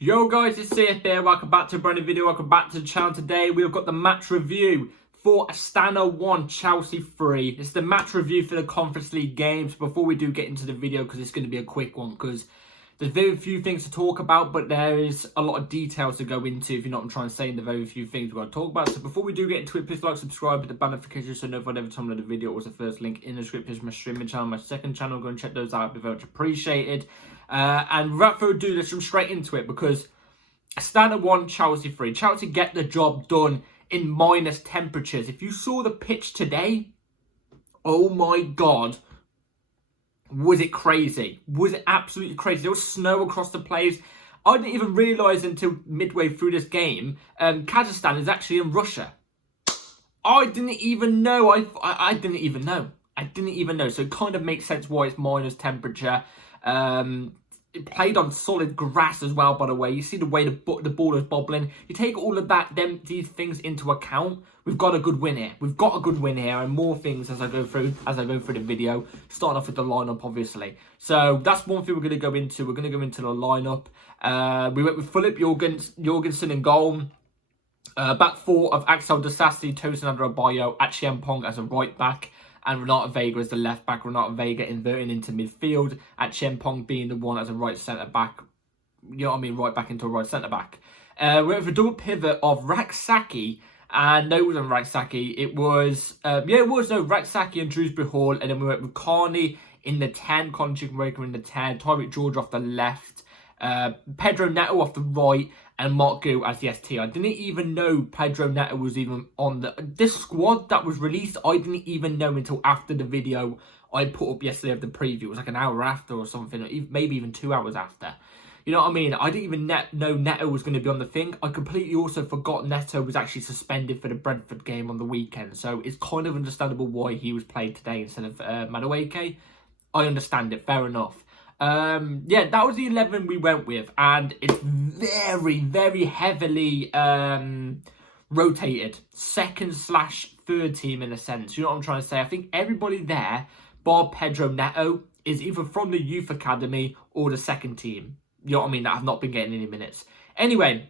Yo guys, it's CF here. Welcome back to a brand new video. Welcome back to the channel. Today we've got the match review for Astana 1, Chelsea 3. It's the match review for the Conference League games. Before we do get into the video, because it's going to be a quick one, because there's very few things to talk about, but there is a lot of details to go into, if you know what I'm trying to say, in the very few things we're going to talk about. So before we do get into it, please like, subscribe, with the notifications so notified every time I do a video. Or the first link in the description is my streaming channel, my second channel. Go and check those out. It'd be very much appreciated. And without further ado, let's jump straight into it, because Astana 1, Chelsea 3. Chelsea get the job done in minus temperatures. If you saw the pitch today, oh my God, was it crazy? Was it absolutely crazy? There was snow across the place. I didn't even realise until midway through this game, Kazakhstan is actually in Russia. I didn't even know. I didn't even know. I didn't even know. So it kind of makes sense why it's minus temperature. It played on solid grass as well, by the way. You see the way the ball is bobbling. You take all of these things into account. We've got a good win here. We've got a good win here, and more things as I go through the video. Starting off with the lineup, obviously. So that's one thing we're going to go into. We're going to go into the lineup. We went with Philip Jorgensen in goal. Back four of Axel Disasi, Tosin Adebayo, Achiampong as a right back, and Renato Vega as the left back. Renato Vega inverting into midfield, Achiampong being the one as a right centre back. You know what I mean? Right back into a right centre back. We went for a double pivot of Raksaki. And no, it wasn't Raksaki. It was, Raksaki and Drewsbury Hall. And then we went with Carney in the 10, Colin Chickenwaker in the 10, Tyreek George off the left, Pedro Neto off the right, and Mark Gu as the ST. I didn't even know Pedro Neto was even on this squad that was released. I didn't even know until after the video I put up yesterday of the preview. It was like an hour after or something, maybe even 2 hours after. You know what I mean? I didn't even know Neto was going to be on the thing. I completely also forgot Neto was actually suspended for the Brentford game on the weekend. So it's kind of understandable why he was played today instead of Madueke. I understand it. Fair enough. Yeah, that was the 11 we went with. And it's very, very heavily rotated. Second/third team in a sense. You know what I'm trying to say? I think everybody there, bar Pedro Neto, is either from the youth academy or the second team. You know what I mean? That have not been getting any minutes. Anyway,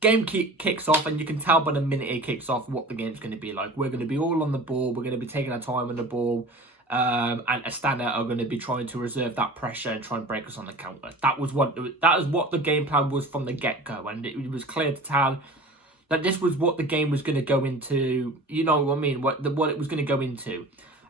game kicks off, and you can tell by the minute it kicks off what the game's going to be like. We're going to be all on the ball. We're going to be taking our time on the ball. And Astana are going to be trying to reserve that pressure and try and break us on the counter. That is what the game plan was from the get-go. And it was clear to tell that this was what the game was going to go into. You know what I mean? What it was going to go into.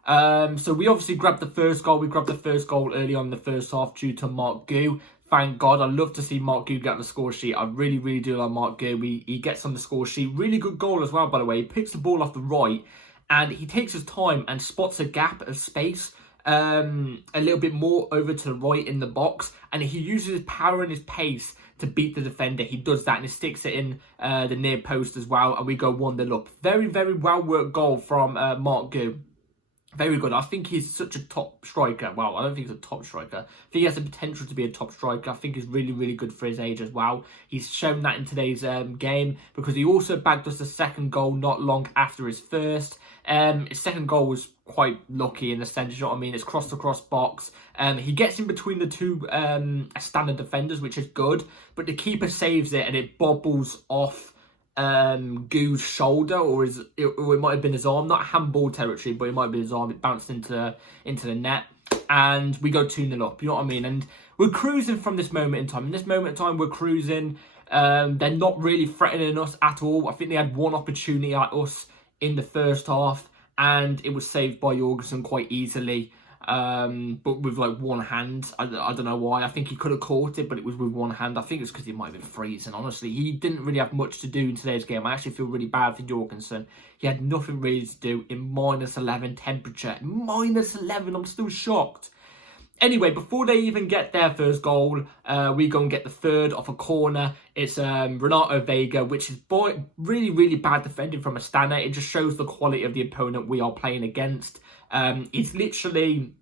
So we obviously grabbed the first goal. We grabbed the first goal early on in the first half due to Mark Gu. Thank God. I love to see Mark Gu get on the score sheet. I really, really do like Mark Gu. He gets on the score sheet. Really good goal as well, by the way. He picks the ball off the right, and he takes his time and spots a gap of space a little bit more over to the right in the box. And he uses his power and his pace to beat the defender. He does that, and he sticks it in the near post as well. And we go 1-0 up. Very, very well-worked goal from Mark Gu. Very good. I think he's such a top striker. Well, I don't think he's a top striker. I think he has the potential to be a top striker. I think he's really, really good for his age as well. He's shown that in today's game, because he also bagged us the second goal not long after his first. His second goal was quite lucky in the sense, you know what I mean? It's cross-to-cross box. He gets in between the two Astana defenders, which is good. But the keeper saves it, and it bobbles off Gu's shoulder, or it might have been his arm. Not handball territory, but it might have been his arm. It bounced into the net, and we go 2-0 up. You know what I mean? And we're cruising from this moment in time. In this moment in time, we're cruising. They're not really threatening us at all. I think they had one opportunity at us in the first half, and it was saved by Jorgensen quite easily. But with like one hand. I don't know why. I think he could have caught it, but it was with one hand. I think it's because he might have been freezing. Honestly, he didn't really have much to do in today's game. I actually feel really bad for Jorgensen. He had nothing really to do in minus 11 temperature. Minus 11, I'm still shocked. Anyway, before they even get their first goal, we go and get the third off a corner. It's Renato Vega, which is really, really bad defending from Astana. It just shows the quality of the opponent we are playing against. It's literally,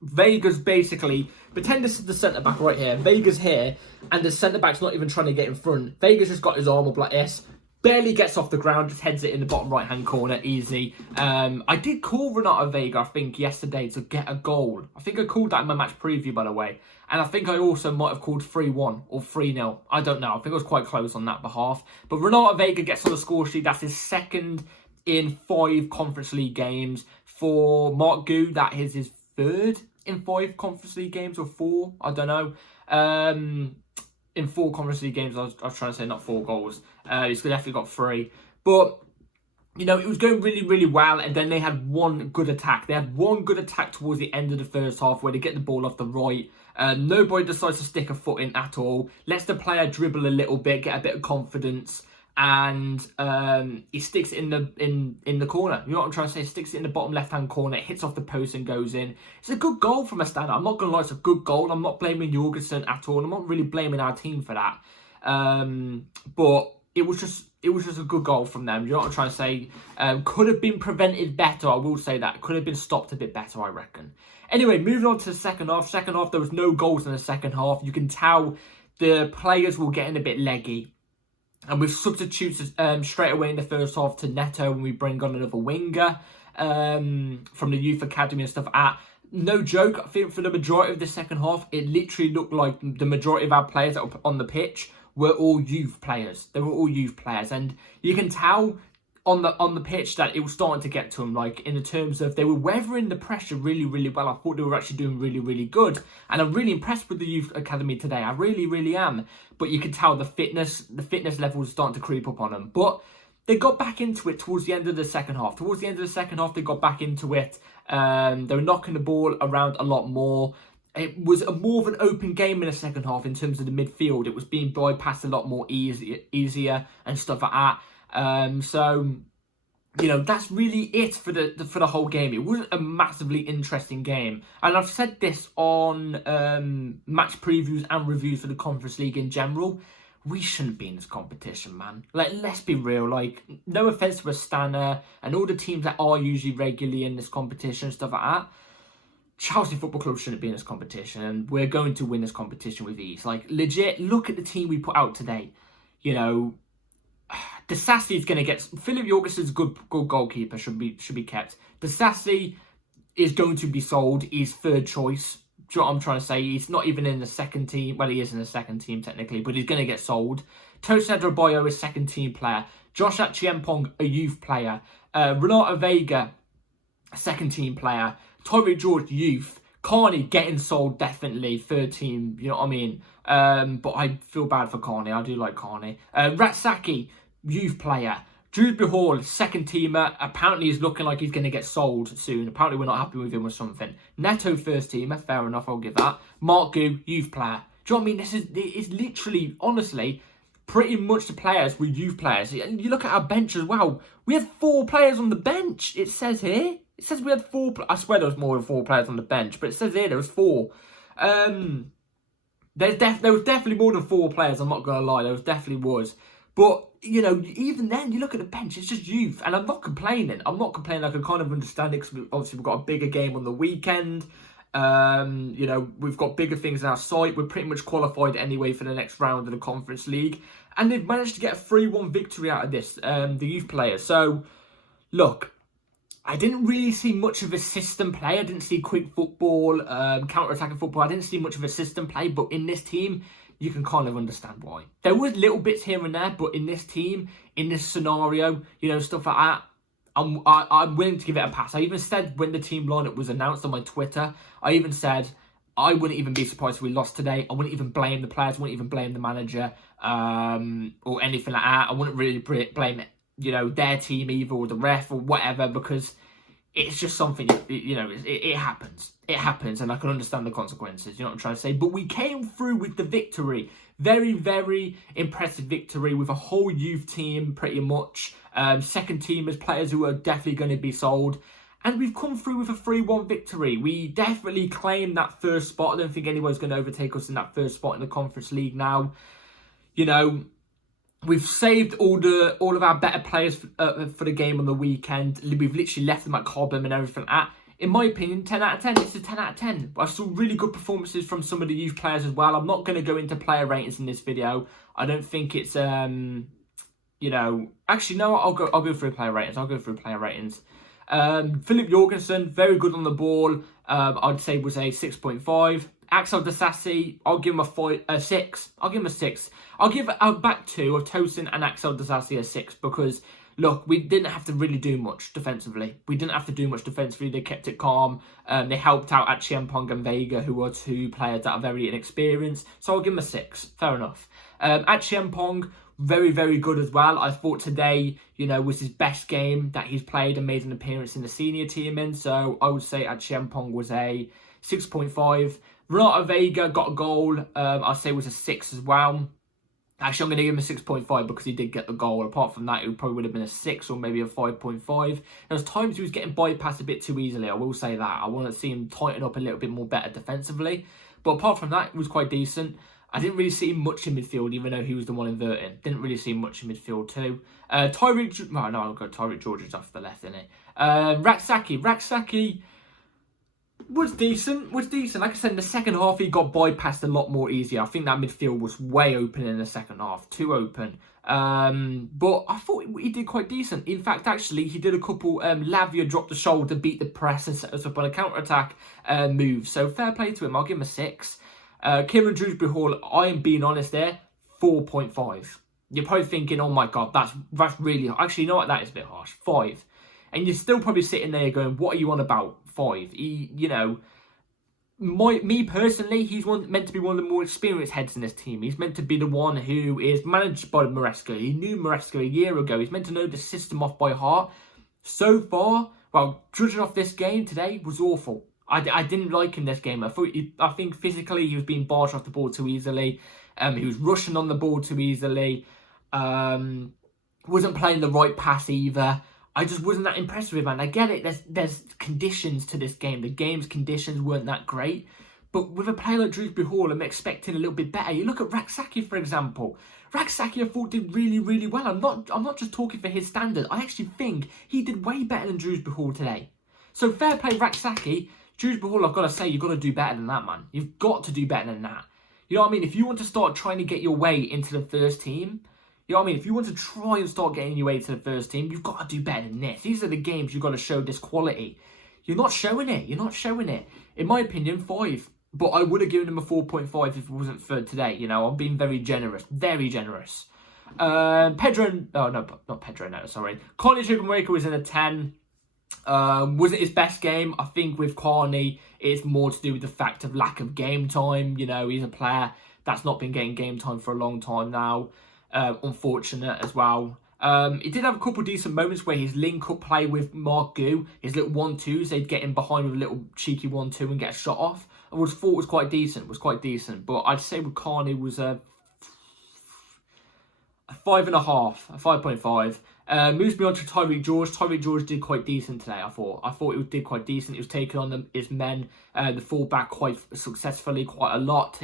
Vega's basically, pretend this is the centre-back right here. Vega's here, and the centre-back's not even trying to get in front. Vega's just got his arm up like this, Barely gets off the ground, just heads it in the bottom right-hand corner, easy. I did call Renato Vega, I think, yesterday to get a goal. I think I called that in my match preview, by the way. And I think I also might have called 3-1 or 3-0. I don't know. I think I was quite close on that behalf. But Renato Vega gets on the score sheet. That's his second in 5 Conference League games. For Mark Gu, that is his third in 5 Conference League games, or 4. I don't know. In 4 Conference League games, I was trying to say not 4 goals. He's definitely got 3. But, you know, it was going really, really well. And then they had one good attack. They had one good attack towards the end of the first half where they get the ball off the right. Nobody decides to stick a foot in at all. Lets the player dribble a little bit, get a bit of confidence. And he sticks it in the corner. You know what I'm trying to say? Sticks it in the bottom left-hand corner. It hits off the post and goes in. It's a good goal from Astana. I'm not going to lie, it's a good goal. I'm not blaming Jorgensen at all. I'm not really blaming our team for that. But it was just a good goal from them. You know what I'm trying to say? Could have been prevented better. I will say that. Could have been stopped a bit better, I reckon. Anyway, moving on to the second half. Second half, there was no goals in the second half. You can tell the players were getting a bit leggy. And we've substituted straight away in the first half to Neto when we bring on another winger from the youth academy and stuff. No joke, I think for the majority of the second half, it literally looked like the majority of our players that were on the pitch were all youth players. They were all youth players. And you can tell on the pitch that it was starting to get to them, like in the terms of they were weathering the pressure really, really well. I thought they were actually doing really, really good. And I'm really impressed with the youth academy today. I really, really am. But you can tell the fitness level was starting to creep up on them. But they got back into it towards the end of the second half. Towards the end of the second half, they got back into it. They were knocking the ball around a lot more. It was more of an open game in the second half in terms of the midfield. It was being bypassed a lot more easier and stuff like that. So, you know, that's really it for the whole game. It wasn't a massively interesting game. And I've said this on match previews and reviews for the Conference League in general. We shouldn't be in this competition, man. Like, let's be real. Like, no offence to Astana and all the teams that are usually regularly in this competition and stuff like that. Chelsea Football Club shouldn't be in this competition. And we're going to win this competition with ease. Like, legit, look at the team we put out today. You know, Disasi is going to get... Philip Jorgensen's good goalkeeper, should be kept. Disasi is going to be sold. He's third choice. Do you know what I'm trying to say? He's not even in the second team. Well, he is in the second team, technically, but he's going to get sold. Tosin Adarabioyo is second team player. Josh Achiempong, a youth player. Renato Vega, second team player. Torrey George, youth. Carney getting sold, definitely. Third team, you know what I mean? But I feel bad for Carney. I do like Carney. Ratsaki, youth player. Drewsbury Hall, second teamer. Apparently he's looking like he's going to get sold soon. Apparently we're not happy with him or something. Neto, first teamer. Fair enough, I'll give that. Mark Gu, youth player. Do you know what I mean? It's literally, honestly, pretty much the players were youth players. And you look at our bench as well. We had 4 players on the bench, it says here. It says we had 4... I swear there was more than 4 players on the bench, but it says here there was 4. There was definitely more than 4 players, I'm not going to lie. There definitely was. But, you know, even then, you look at the bench, it's just youth. And I'm not complaining. I can kind of understand it because obviously we've got a bigger game on the weekend. You know, we've got bigger things in our sight. We're pretty much qualified anyway for the next round of the Conference League. And they've managed to get a 3-1 victory out of this, the youth players. So, look, I didn't really see much of a system play. I didn't see quick football, counter-attacking football. I didn't see much of a system play. But in this team, you can kind of understand why. There was little bits here and there, but in this team, in this scenario, you know, stuff like that, I'm willing to give it a pass. I even said when the team lineup was announced on my Twitter, I even said I wouldn't even be surprised if we lost today. I wouldn't even blame the players, wouldn't even blame the manager or anything like that. I wouldn't really blame, you know, their team either or the ref or whatever, because it's just something, you know, it happens. It happens, and I can understand the consequences, you know what I'm trying to say. But we came through with the victory. Very, very impressive victory with a whole youth team, pretty much. Second teamers, players who are definitely going to be sold. And we've come through with a 3-1 victory. We definitely claimed that first spot. I don't think anyone's going to overtake us in that first spot in the Conference League now. You know, we've saved all of our better players for the game on the weekend. We've literally left them at Cobham and everything like that. In my opinion, 10 out of 10. It's a 10 out of 10. I saw really good performances from some of the youth players as well. I'm not going to go into player ratings in this video. I don't think it's Actually, no, I'll go through player ratings. Philip Jorgensen, very good on the ball. I'd say was a 6.5. Axel Disasi, I'll give him a 6. I'll give him a 6. I'll give our back two of Tosin and Axel Disasi a 6 because, look, we didn't have to really do much defensively. They kept it calm. They helped out Achiampong and Vega, who are two players that are very inexperienced. So I'll give him a 6. Fair enough. Achiampong, very, very good as well. I thought today, was his best game that he's played and made an appearance in the senior team in. So I would say Achiampong was a 6.5. Renato Vega got a goal. I'd say was a 6 as well. Actually, I'm going to give him a 6.5 because he did get the goal. Apart from that, it probably would have been a 6 or maybe a 5.5. There was times he was getting bypassed a bit too easily. I will say that. I want to see him tighten up a little bit more better defensively. But apart from that, it was quite decent. I didn't really see him much in midfield, even though he was the one inverting. Didn't really see him much in midfield too. Tyreek George is off the left, isn't it? Raksaki was decent. Like I said, in the second half, he got bypassed a lot more easier. I think that midfield was way open in the second half. Too open. But I thought he did quite decent. In fact, actually, he did a couple Lavia dropped the shoulder, beat the press and set us up on a counter-attack move. So fair play to him. I'll give him a 6. Kieran Dewsbury Hall, I am being honest there, 4.5. You're probably thinking, oh my God, that's really harsh. Actually, you know what? That is a bit harsh. 5. And you're still probably sitting there going, what are you on about? 5. Me personally, he's meant to be one of the more experienced heads in this team. He's meant to be the one who is managed by Maresca. He knew Maresca a year ago. He's meant to know the system off by heart. So far, well, judging off this game today, was awful. I didn't like him this game. I think physically he was being barged off the ball too easily. He was rushing on the ball too easily. Wasn't playing the right pass either. I just wasn't that impressed with him, man. I get it. There's conditions to this game. The game's conditions weren't that great. But with a player like Dewsbury Hall, I'm expecting a little bit better. You look at Raksaki, for example. Raksaki, I thought, did really, really well. I'm not just talking for his standard. I actually think he did way better than Dewsbury Hall today. So fair play, Raksaki. Dewsbury Hall, I've got to say, you've got to do better than that, man. You've got to do better than that. You know what I mean? If you want to start trying to get your way into the first team, you know what I mean? If you want to try and start getting your way to the first team, you've got to do better than this. These are the games you've got to show this quality. You're not showing it. In my opinion, 5. But I would have given him a 4.5 if it wasn't for today. I'm being very generous. Very generous. Not Pedro Neto, sorry. Connie Chukwuemeka was in a 10. Wasn't his best game. I think with Carney, it's more to do with the fact of lack of game time. He's a player that's not been getting game time for a long time now. Unfortunate as well. He did have a couple of decent moments where his link-up play with Mark Gu, his little 1-2s, they'd get him behind with a little cheeky 1-2 and get a shot off. I thought was quite decent. But I'd say with Carney was a 5.5, a 5.5. Moves me on to Tyreek George. Tyreek George did quite decent today, I thought. Did quite decent. He was taking on his men, the fullback, quite successfully, quite a lot,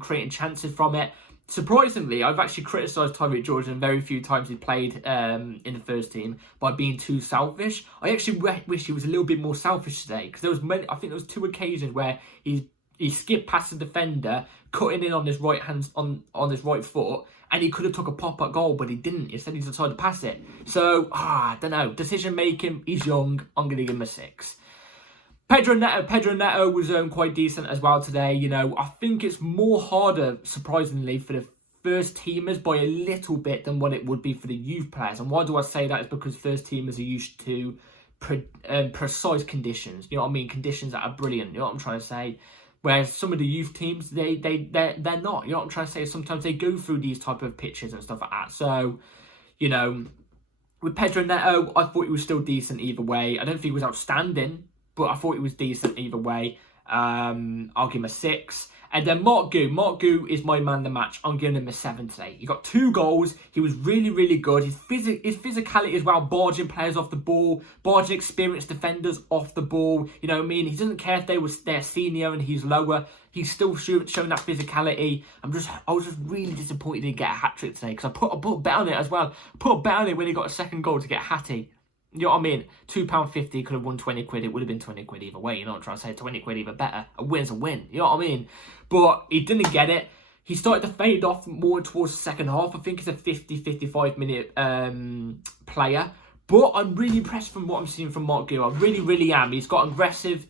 creating chances from it. Surprisingly, I've actually criticised Tyreek George in very few times he played in the first team by being too selfish. I actually wish he was a little bit more selfish today, because I think there was 2 occasions where he skipped past the defender, cutting in on his right hand on his right foot, and he could have took a pop-up goal, but he didn't. Instead, he decided to pass it. So, I don't know. Decision-making, he's young. I'm going to give him a 6. Pedro Neto was quite decent as well today. I think it's more harder, surprisingly, for the first teamers by a little bit than what it would be for the youth players. And why do I say that? Is because first teamers are used to precise conditions. You know what I mean? Conditions that are brilliant. You know what I'm trying to say? Whereas some of the youth teams, they're not. You know what I'm trying to say? Sometimes they go through these type of pitches and stuff like that. So, with Pedro Neto, I thought he was still decent either way. I don't think he was outstanding, but I thought he was decent either way. I'll give him a 6. And then Mark Gu is my man of the match. I'm giving him a 7 today. He got 2 goals. He was really, really good. His physicality as well, barging players off the ball, barging experienced defenders off the ball. You know what I mean? He doesn't care if they're senior and he's lower. He's still showing that physicality. I was just really disappointed he didn't get a hat-trick today, because I put a bet on it as well. Put a bet on it when he got a second goal to get Hattie. You know what I mean? £2.50 could have won 20 quid. It would have been 20 quid either way. You know what I'm trying to say? 20 quid either better. A win's a win. You know what I mean? But he didn't get it. he started to fade off more towards the second half. I think he's a 50-55 minute player. But I'm really impressed from what I'm seeing from Mark Gill. I really, really am. He's aggressive,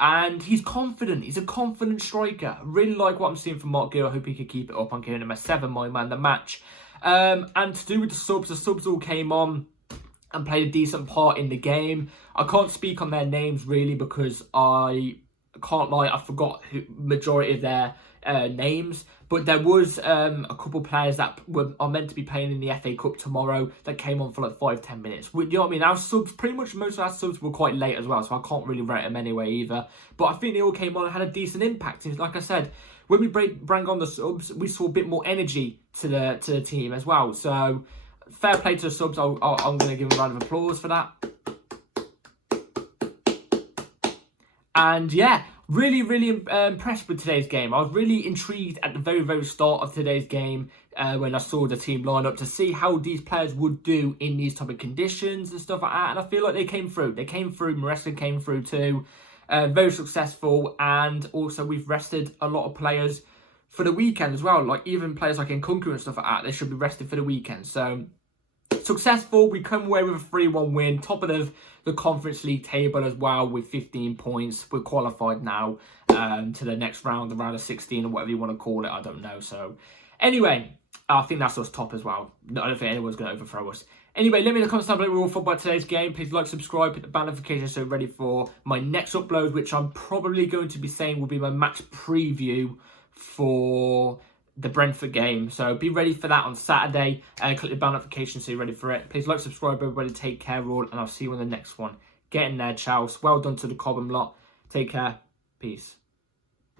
and he's confident. He's a confident striker. I really like what I'm seeing from Mark Gill. I hope he can keep it up. I'm giving him a 7, my man, the match. And to do with the subs all came on and played a decent part in the game. I can't speak on their names, really, because I can't lie, I forgot majority of their names, but there was a couple players that are meant to be playing in the FA Cup tomorrow that came on for like 5-10 minutes. You know what I mean? Our subs, pretty much most of our subs were quite late as well, so I can't really rate them anyway either. But I think they all came on and had a decent impact. And like I said, when we bring on the subs, we saw a bit more energy to the team as well. So fair play to the subs. I'm going to give them a round of applause for that. And yeah, really, really impressed with today's game. I was really intrigued at the very, very start of today's game when I saw the team line up to see how these players would do in these type of conditions and stuff like that. And I feel like they came through. Maresca came through too. Very successful. And also we've rested a lot of players for the weekend as well. Like even players like Nkunku and stuff like that, they should be rested for the weekend. So successful. We come away with a 3-1 win. Top of the Conference League table as well with 15 points. We're qualified now to the next round, the round of 16 or whatever you want to call it. I don't know. So anyway, I think that's us top as well. No, I don't think anyone's going to overthrow us. Anyway, let me know in the comments down below what you all thought about today's game. Please like, subscribe, hit the bell notification so you're ready for my next upload, which I'm probably going to be saying will be my match preview for the Brentford game. So be ready for that on Saturday. Click the bell notification so you're ready for it. Please like, subscribe, everybody. Take care all, and I'll see you on the next one. Get in there, Charles. Well done to the Cobham lot. Take care. Peace.